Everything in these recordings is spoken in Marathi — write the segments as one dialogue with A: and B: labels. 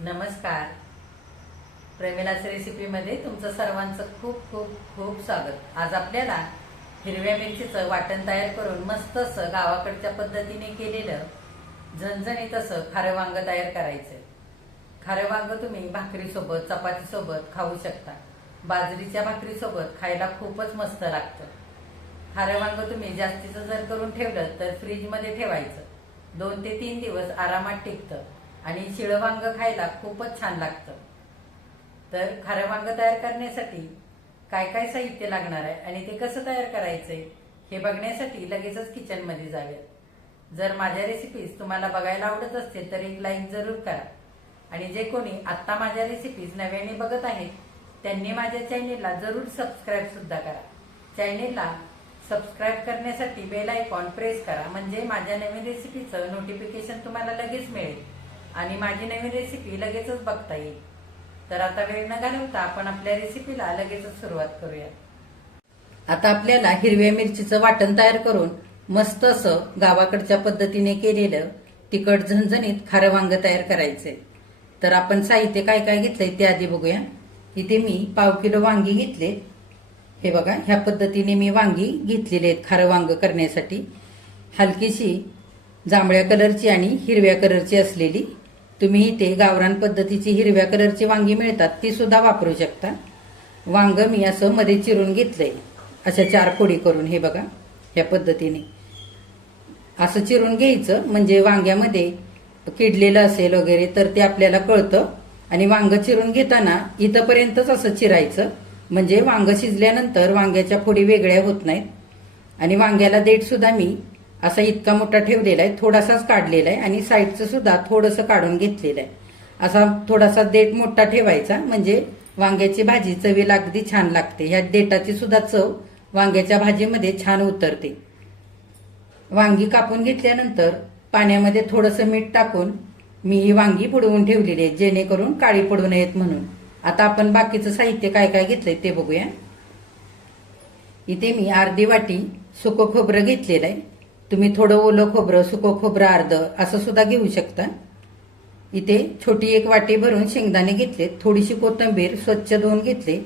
A: नमस्कार. प्रेमिलाच रेसिपीमध्ये तुमचं सर्वांचं खूप खूप खूप स्वागत. आज आपल्याला हिरव्या मिरचीचं वाटण तयार करून मस्त असं गावाकडच्या पद्धतीने केलेलं झणझणीत असं खारं वांग तयार करायचं खारं वांग तुम्ही भाकरीसोबत चपातीसोबत खाऊ शकता. बाजरीच्या भाकरीसोबत खायला खूपच मस्त लागतं. खारं वांग तुम्ही जास्तीचं जर करून ठेवलं तर फ्रीजमध्ये ठेवायचं. दोन ते तीन दिवस आरामात टिकतं. आणि शिळं वांग खायला खूपच छान लागतं. तर खारं वांग तयार करण्यासाठी काय काय साहित्य लागणार आहे आणि ते कसं तयार करायचंय हे बघण्यासाठी लगेचच किचनमध्ये जाऊयात जर माझ्या रेसिपीज तुम्हाला बघायला आवडत असतील तर एक लाईक जरूर करा. आणि जे कोणी आत्ता माझ्या रेसिपीज नव्याने बघत आहेत त्यांनी माझ्या चॅनेलला जरूर सबस्क्राईब सुद्धा करा. चॅनेलला सबस्क्राईब करण्यासाठी बेल आयकॉन प्रेस करा म्हणजे माझ्या नवीन रेसिपीचं नोटिफिकेशन तुम्हाला लगेच मिळेल. आणि माझी नवीन रेसिपी लगेचच बघता येईल. तर आता वेळ न घालवता आपण आपल्या रेसिपीला लगेचच सुरुवात करूया. आता आपल्याला हिरव्या मिरचीचं वाटण तयार करून मस्त असं गावाकडच्या पद्धतीने केलेलं तिखट झणझणीत खारं वांग तयार करायचंय. तर आपण साहित्य काय काय घेतलंय ते आधी बघूया. इथे मी पाव किलो वांगी घेतले. हे बघा ह्या पद्धतीने मी वांगी घेतलेली आहेत खारं वांग करण्यासाठी. हलकीशी जांभळ्या कलरची आणि हिरव्या कलरची असलेली तुम्ही इथे गावरान पद्धतीची हिरव्या कलरची वांगी मिळतात ती सुद्धा वापरू शकता. वांग मी असं मध्ये चिरून घेतलंय. अशा चार फोडी करून हे बघा ह्या पद्धतीने. असं चिरून घ्यायचं म्हणजे वांग्यामध्ये किडलेलं असेल वगैरे तर ते आपल्याला कळतं. आणि वांग चिरून घेताना इथंपर्यंतच असं चिरायचं. म्हणजे वांग शिजल्यानंतर वांग्याच्या फोडी वेगळ्या होत नाहीत. आणि वांग्याला देठ सुद्धा मी असा इतका मोठा ठेवलेला आहे थोडासाच काढलेला आहे आणि साईडचं सुद्धा थोडंसं काढून घेतलेलं आहे. असा थोडासा देठ मोठा ठेवायचा म्हणजे वांग्याची भाजी चवीला अगदी छान लागते. ह्या देटाची सुद्धा चव वांग्याच्या भाजीमध्ये छान उतरते. वांगी कापून घेतल्यानंतर पाण्यामध्ये थोडंसं मीठ टाकून मी ही वांगी बुडवून ठेवलेली आहे जेणेकरून काळी पडू नयेत म्हणून. आता आपण बाकीचं साहित्य काय काय घेतलंय ते बघूया. इथे मी अर्धी वाटी सुकं खोबरं घेतलेलं आहे. तुम्ही थोडं ओलं खोबरं सुकं खोबरं अर्ध असं सुद्धा घेऊ शकता. इथे छोटी एक वाटी भरून शेंगदाणे घेतलेत थोडीशी कोथिंबीर स्वच्छ धुवून घेतली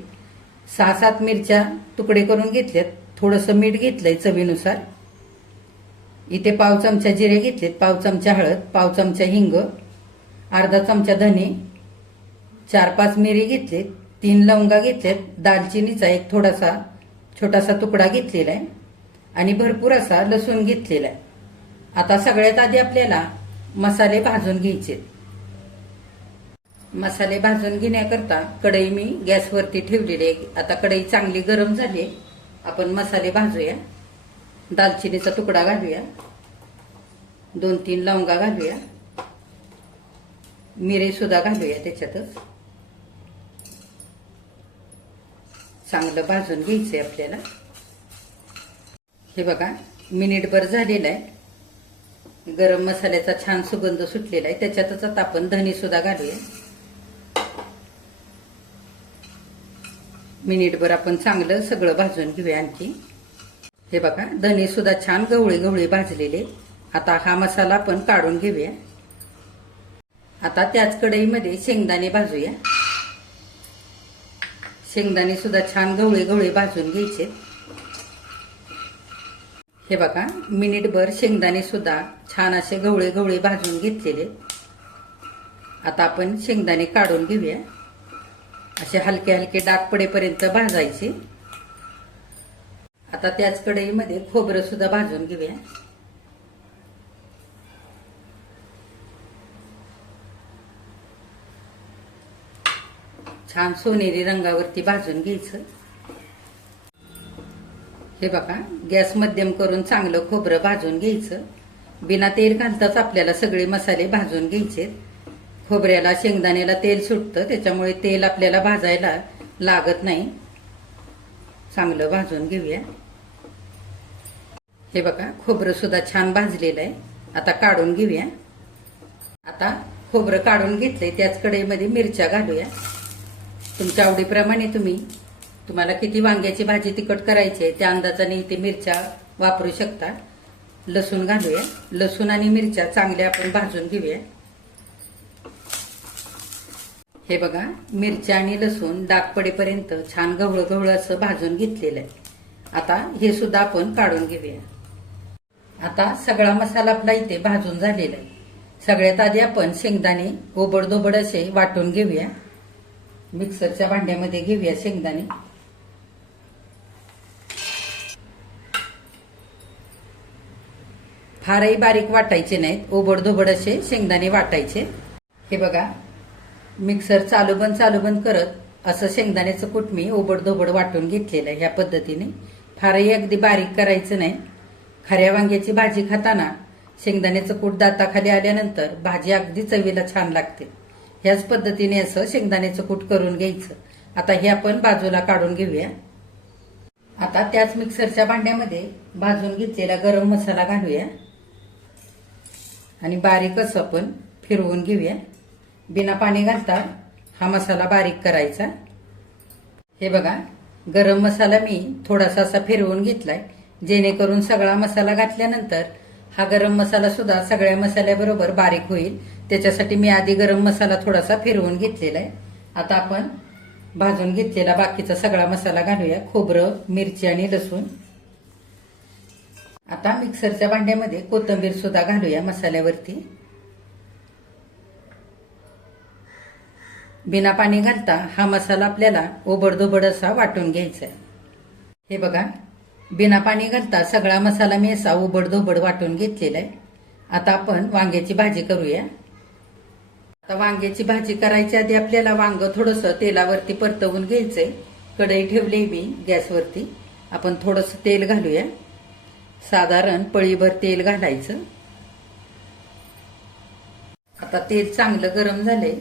A: सहा सात मिरच्या तुकडे करून घेतल्यात थोडंसं मीठ घेतलंय चवीनुसार. इथे पाव चमचा जिरे घेतलेत पाव चमचा हळद पाव चमचा हिंग अर्धा चमचा धने चार पाच मिरी घेतलेत तीन लवंगा घेतल्यात दालचिनीचा एक थोडासा छोटासा तुकडा घेतलेला आहे. आणि भरपूर असा लसूण घेतलेला आहे. आता सगळ्यात आधी आपल्याला मसाले भाजून घ्यायचे. मसाले भाजून घेण्याकरता कढई मी गॅसवरती ठेवलेली आहे. आता कढई चांगली गरम झाली आपण मसाले भाजूया. दालचिनीचा तुकडा घालूया. दोन तीन लवंगा घालूया. मिरे सुद्धा घालूया त्याच्यातच. चांगलं भाजून घ्यायचंय आपल्याला. हे बघा मिनिटभर झालेलं आहे. गरम मसाल्याचा छान सुगंध सुटलेला आहे. त्याच्यातच आता आपण धनी सुद्धा घालूया. मिनिटभर आपण चांगलं सगळं भाजून घेऊया आणखी. हे बघा धने सुद्धा छान गवळी गवळी भाजलेले आता हा मसाला आपण काढून घेऊया. आता त्याच कढईमध्ये शेंगदाणे भाजूया. शेंगदाणे सुद्धा छान गवळी गवळी भाजून घ्यायचे. हे बघा मिनिटभर शेंगदाणे सुद्धा छान असे गवळे गवळे भाजून घेतलेले. आता आपण शेंगदाणे काढून घेऊया. असे हलके हलके डाग पडेपर्यंत भाजायचे. आता त्याच कढईमध्ये खोबरं सुद्धा भाजून घेऊया. छान सोनेरी रंगावरती भाजून घ्यायचं. हे बघा गॅस मध्यम करून चांगलं खोबरं भाजून घ्यायचं. बिना तेल घालताच आपल्याला सगळे मसाले भाजून घ्यायचे. खोबऱ्याला शेंगदाण्याला तेल सुटतं त्याच्यामुळे तेल आपल्याला भाजायला लागत नाही. चांगलं भाजून घेऊया. हे बघा खोबरं सुद्धा छान भाजलेलं आहे. आता काढून घेऊया. आता खोबरं काढून घेतलंय त्याच कढईमध्ये मिरच्या घालूया. तुमच्या आवडीप्रमाणे तुम्ही तुम्हाला किती वांग्याची भाजी तिखट करायची आहे त्या अंदाजाने इथे मिरच्या वापरू शकता. लसूण घालूया. लसूण आणि मिरच्या चांगल्या आपण भाजून घेऊया. हे बघा मिरच्या आणि लसूण डाग पडेपर्यंत छान गवळं गवळं असं भाजून घेतलेलं आहे. आता हे सुद्धा आपण काढून घेऊया. आता सगळा मसाला आपला इथे भाजून झालेला आहे. सगळ्यात आधी आपण शेंगदाणे ओबडदोबड असे वाटून घेऊया. मिक्सरच्या भांड्यामध्ये घेऊया शेंगदाणे. फारही बारीक वाटायचे नाहीत ओबडधोबड असे शेंगदाणे वाटायचे. हे बघा मिक्सर चालू बंद चालू बंद करत असं शेंगदाण्याचं कूट मी ओबडधोबड वाटून घेतलेलं आहे ह्या पद्धतीने. फारही अगदी बारीक करायचं नाही. खऱ्या वांग्याची भाजी खाताना शेंगदाण्याचं कूट दाताखाली आल्यानंतर भाजी अगदी चवीला छान लागते. ह्याच पद्धतीने असं शेंगदाण्याचं कूट करून घ्यायचं. आता हे आपण बाजूला काढून घेऊया. आता त्याच मिक्सरच्या भांड्यामध्ये भाजून घेतलेला गरम मसाला घालूया. आणि बारीक असं आपण फिरवून घेऊया. बिना पाणी घालता हा मसाला बारीक करायचा. हे बघा गरम मसाला मी थोडासा असा फिरवून घेतलाय. जेणेकरून सगळा मसाला घातल्यानंतर हा गरम मसाला सुद्धा सगळ्या मसाल्याबरोबर बारीक होईल. त्याच्यासाठी मी आधी गरम मसाला थोडासा फिरवून घेतलेला आहे आता आपण भाजून घेतलेला बाकीचा सगळा मसाला घालूया. खोबरं मिरची आणि लसूण. आता मिक्सरच्या भांड्यामध्ये कोथंबीर सुद्धा घालूया मसाल्यावरती. बिना पाणी घालता हा मसाला आपल्याला ओबडधोबड असा वाटून घ्यायचा आहे हे बघा बिना पाणी घालता सगळा मसाला मी असा ओबडधोबड वाटून घेतलेला आहे आता आपण वांग्याची भाजी करूया. आता वांग्याची भाजी करायच्या आधी आपल्याला वांग थोडस तेलावरती परतवून घ्यायचंय. कढई ठेवली मी गॅसवरती. आपण थोडस तेल घालूया. साधारण पळीभर तेल घालायचं. आता तेल चांगलं गरम झालंय.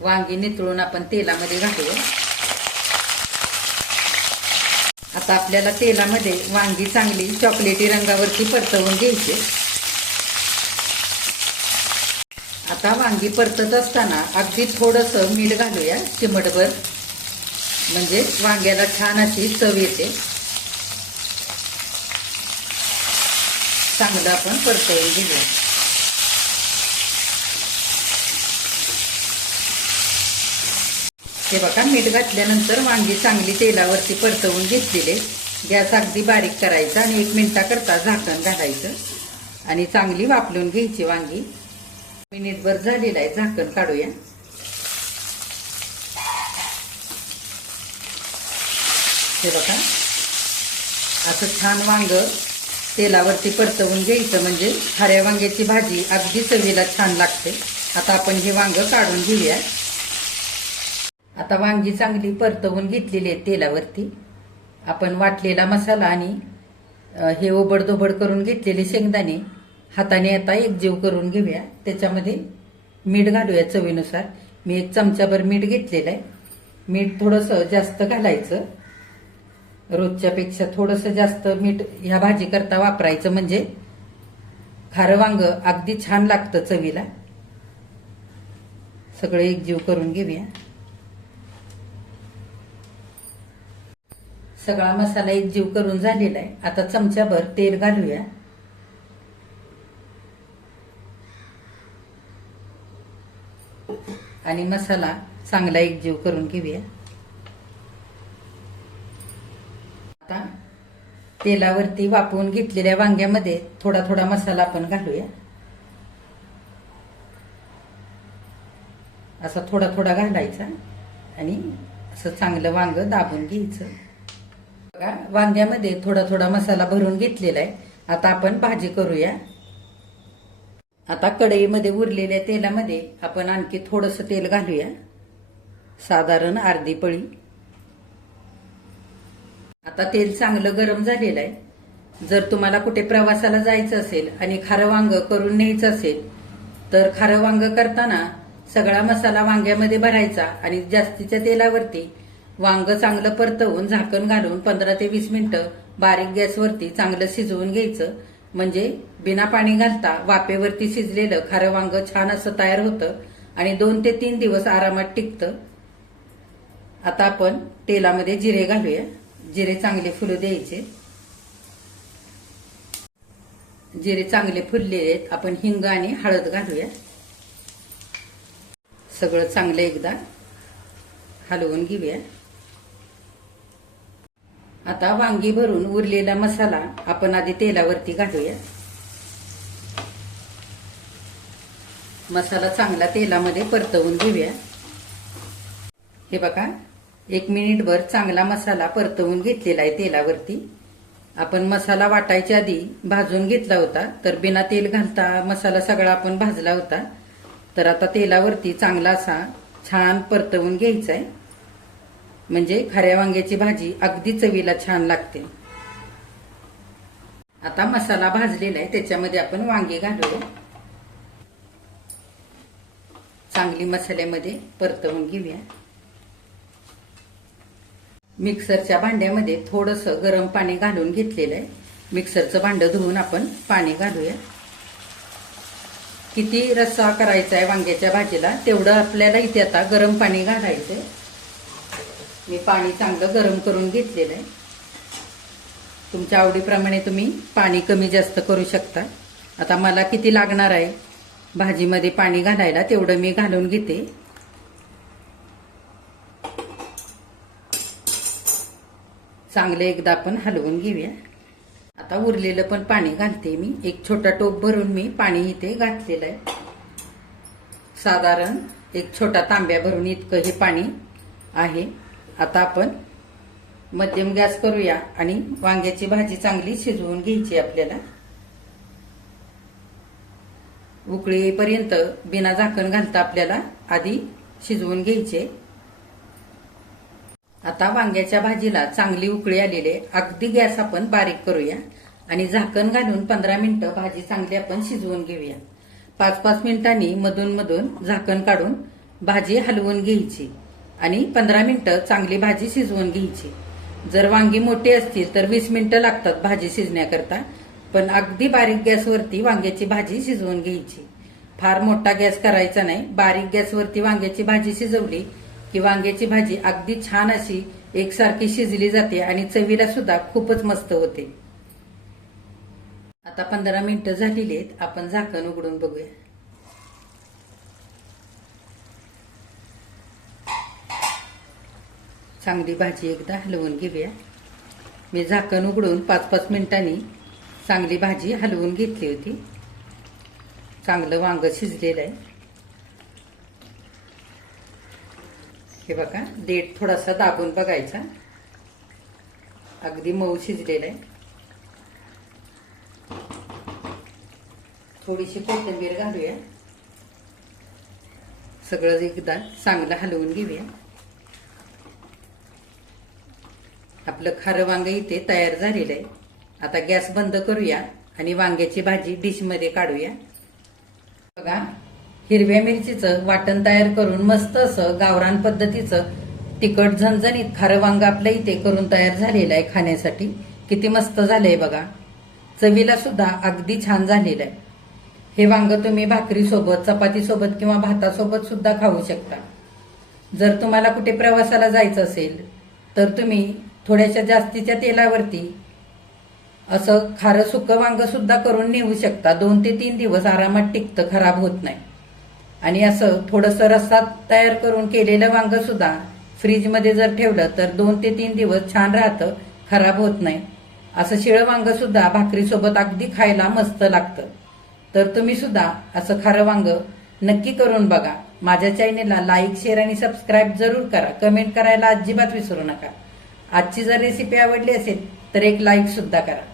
A: वांगी नितळून आपण तेलामध्ये घालूया. आता आपल्याला तेलामध्ये वांगी चांगली चॉकलेटी रंगावरती परतवून घ्यायची. आता वांगी परतत असताना अगदी थोडंसं मीठ घालूया चिमटभर. म्हणजे वांग्याला छान अशी चव येते. चांगलं आपण परतवून घेऊया. हे बघा मीठ घातल्यानंतर वांगी चांगली तेलावरती परतवून घेतलेले गॅस अगदी बारीक करायचा आणि एक मिनिटाकरता झाकण घालायचं. आणि चांगली वापरून घ्यायची वांगी. मिनिटभर झालेलं आहे झाकण काढूया. हे बघा असं छान वांग तेलावरती परतवून घ्यायचं. म्हणजे हऱ्या वांग्याची भाजी अगदी चवीला छान लागते. आता आपण हे वांग काढून घेऊया. आता वांगी चांगली परतवून घेतलेली आहे तेलावरती. आपण वाटलेला मसाला आणि हे ओबडदोबड करून घेतलेले शेंगदाणे हाताने आता एकजीव करून घेऊया. त्याच्यामध्ये मीठ घालूया चवीनुसार. मी एक चमचाभर मीठ घेतलेलं आहे. मीठ थोडंसं जास्त घालायचं. रोजच्यापेक्षा थोडंसं जास्त मीठ ह्या भाजी करता वापरायचं म्हणजे खारं वांग अगदी छान लागतं चवीला. सगळं एकजीव करून घेऊया. सगळा मसाला एकजीव करून झालेला आहे. आता चमच्याभर तेल घालूया. आणि मसाला चांगला एकजीव करून घेऊया आता तेलावरती वापरून घेतलेल्या वांग्यामध्ये थोडा थोडा मसाला आपण घालूया. असा थोडा थोडा घालायचा आणि असं चांगलं वांग दाबून घ्यायचं. बघा वांग्यामध्ये थोडा थोडा मसाला भरून घेतलेला आहे. आता आपण भाजी करूया. आता कढईमध्ये उरलेल्या तेलामध्ये आपण आणखी थोडंसं तेल घालूया. साधारण अर्धी पळी. आता तेल चांगलं गरम झालेलं आहे. जर तुम्हाला कुठे प्रवासाला जायचं असेल आणि खारं वांग करून न्यायचं असेल तर खारं वांग करताना सगळा मसाला वांग्यामध्ये भरायचा आणि जास्तीच्या तेलावरती वांग चांगलं परतवून झाकण घालून पंधरा ते वीस मिनिटं बारीक गॅसवरती चांगलं शिजवून घ्यायचं. म्हणजे बिना पाणी घालता वाफेवरती शिजलेलं खारं वांग छान असं तयार होतं आणि दोन ते तीन दिवस आरामात टिकतं. आता आपण तेलामध्ये जिरे घालूया. जिरे चांगले फुलं द्यायचे. जिरे चांगले फुललेले आहेत. आपण हिंग आणि हळद घालूया. सगळं चांगलं एकदा हलवून घेऊया. आता वांगी भरून उरलेला मसाला आपण आधी तेलावरती घालूया. मसाला चांगला तेलामध्ये परतवून घेऊया. हे बघा. एक मिनिटभर चांगला मसाला परतवून घेतलेला आहे तेलावरती. आपण मसाला वाटायच्या आधी भाजून घेतला होता तर बिना तेल घालता मसाला सगळा आपण भाजला होता. तर आता तेलावरती चांगला असा छान परतवून घ्यायचा आहे. म्हणजे खऱ्या वांग्याची भाजी अगदी चवीला छान लागते. आता मसाला भाजलेला आहे त्याच्यामध्ये आपण वांगे घालूया चांगली मसाल्यामध्ये परतवून घेऊया. मिक्सरच्या भांड्यामध्ये थोडंसं गरम पाणी घालून घेतलेलं आहे. मिक्सरचं भांडं धुवून आपण पाणी घालूया. किती रस्सा करायचा आहे वांग्याच्या भाजीला तेवढं आपल्याला इथे आता गरम पाणी घालायचंय मी पाणी चांगलं गरम करून घेतलेलं आहे. तुमच्या आवडीप्रमाणे तुम्ही पाणी कमी जास्त करू शकता. आता मला किती लागणार आहे भाजीमध्ये पाणी घालायला तेवढं मी घालून घेते. चांगलं एकदा आपण हलवून घेऊया. आता उरलेलं पण पाणी घालते मी. एक छोटा टोप भरून मी पाणी इथे घातलेलं आहे. साधारण एक छोटा तांब्या भरून इतकं हे पाणी आहे. आता आपण मध्यम गॅस करूया आणि वांग्याची भाजी चांगली शिजवून घ्यायची आपल्याला. उकळीपर्यंत बिना झाकण घालता आपल्याला आधी शिजवून घ्यायचे. आता वांग्याच्या भाजीला चांगली उकळी आलेली आहे अगदी गॅस आपण बारीक करूया. आणि झाकण घालून पंधरा मिनिटं भाजी चांगली आपण शिजवून घेऊया. पाच पाच मिनिटांनी मधून मधून झाकण काढून भाजी हलवून घ्यायची. आणि पंधरा मिनिटं चांगली भाजी शिजवून घ्यायची. जर वांगी मोठी असतील तर वीस मिनिटं लागतात भाजी शिजण्याकरता पण अगदी बारीक गॅसवरती वांग्याची भाजी शिजवून घ्यायची. फार मोठा गॅस करायचा नाही. बारीक गॅसवरती वांग्याची भाजी शिजवली की वांग्याची भाजी अगदी छान अशी एकसारखी शिजली जाते आणि चवीला सुद्धा खूपच मस्त होते. आता पंधरा मिनिटं झालेली आहेत. आपण झाकण उघडून बघूया. चांगली भाजी एकदा हलवून घेऊया. मी झाकण उघडून पाच पाच मिनिटांनी चांगली भाजी हलवून घेतली होती. चांगलं वांग शिजलेलं आहे. हे बघा देठ थोडासा दाबून बघायचा. अगदी मऊ शिजलेला आहे. थोडीशी कोथिंबीर घालूया. सगळं एकदा चांगलं हलवून घेऊया. आपलं खारं वांग इथे तयार झालेलं आहे. आता गॅस बंद करूया आणि वांग्याची भाजी डिशमध्ये काढूया. बघा हिरव्या मिरचीचं वाटण तयार करून मस्त असं गावरान पद्धतीचं तिखट झणझणीत खारं वांग आपल्या इथे करून तयार झालेलं आहे खाण्यासाठी. किती मस्त झालंय बघा. चवीला सुद्धा अगदी छान झालेलं आहे. हे वांग तुम्ही भाकरीसोबत चपातीसोबत किंवा भातासोबत सुद्धा खाऊ शकता. जर तुम्हाला कुठे प्रवासाला जायचं असेल तर तुम्ही थोड्याशा जास्तीच्या तेलावरती असं खारं सुकं वांग सुद्धा करून नेऊ शकता. दोन ते तीन दिवस आरामात टिकतं खराब होत नाही. आणि असं थोडंसं रस्सा तयार करून केलेलं वांग सुद्धा फ्रीजमध्ये जर ठेवलं तर दोन ते तीन दिवस छान राहतं खराब होत नाही. असं शिळं वांग सुद्धा भाकरीसोबत अगदी खायला मस्त लागतं. तर तुम्ही सुद्धा असं खारं वांग नक्की करून बघा. माझ्या चॅनेलला लाईक शेअर आणि सबस्क्राईब जरूर करा. कमेंट करायला अजिबात विसरू नका. आजची जर रेसिपी आवडली असेल तर एक लाईक सुद्धा करा.